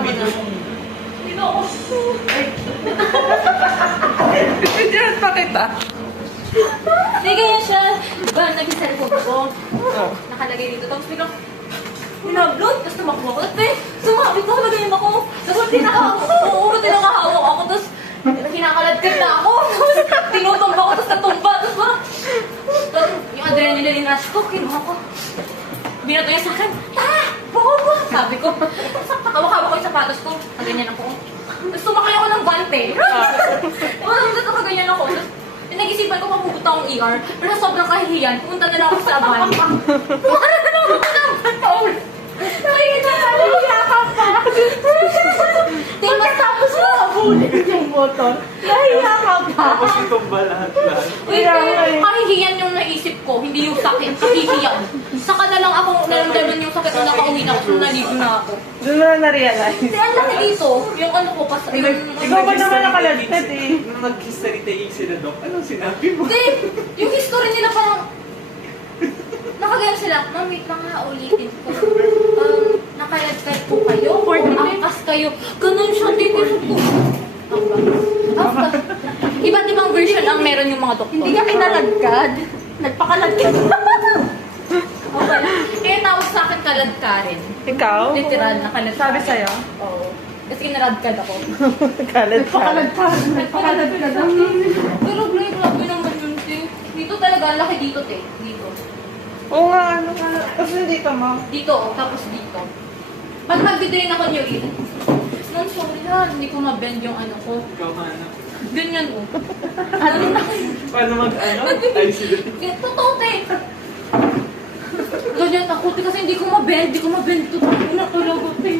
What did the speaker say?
Dito ako. Diyan pa kita. Hindi ganyan siya. Diba, nag-cellphone ko. Nakalagay dito. Tapos biglang, in-upload. Tapos tumakbo ako. Tapos sumabit ko, nagayon ako. Tapos tinakahawak ako. Tapos kinakaladkad na ako. Tapos tinutumba ko. Tapos natumba. Tapos parang, yung adrenaline rush ko, kinuha ko. Binato niya sa akin, tara! Bako ba? Sabi ko. Hawak-hawak ko yung sapatos ko. Kaganyan ako. Tapos sumakay ako ng bante. Tapos kaganyan ako. Tapos nag-isipan ko mapupunta akong ER. Pero sobrang kahihiyan, pumunta na lang ako sa van. Pumunta na lang ako ng van paul. Ay, nahihiya ka pa. Diba tapos mo habulin yung motor? Nahihiya ka pa. Tapos itumba lahat. Uy, kahihiyan yung naisip ko, hindi yung sakit, kahihiyan. Saka na lang ako naramdaman yung sakit nung nakauwi na ako, nung naligo na ako. Doon mo na na-realize. Kasi ang laki dito, yung ano ko, Ikaw ba naman nakalagtad eh? Nung nag-history taking sila, Dok, anong sinabi mo? Hindi, yung history nila parang, nakagayon sila, ma'am, wait lang ha, ulitin ko. Nakaladkad po kayo, angkas kayo. Ganun siya, hindi ko po. Iba't ibang version ang meron yung mga doktor. Hindi ka kinaladkad. Nagpakaladkad. Okay. Kaya tawag sa akin kalad ka rin. Ikaw? Literal na kalad ka. Sabi sa'yo? Oo. Kasi kinaradkad ako. Kalad ka. Nagpakaladkad. Pero grabe naman yun, te. Dito talaga, ang laki dito, te. Dito. Oo nga, ano ka. Tapos dito mo. Dito, tapos dito. Pag nag-drain ako nyo rin, ma'am, sorry ha, hindi ko ma-bend yung ano ko. Ikaw ka na. Ganyan, oh. Ano na kayo? Paano mag-ano? Ay, sila. Totoo, te. Ganyan ako, te, kasi hindi ko ma-bend. Hindi ko ma-bend. Totoo na talaga, te.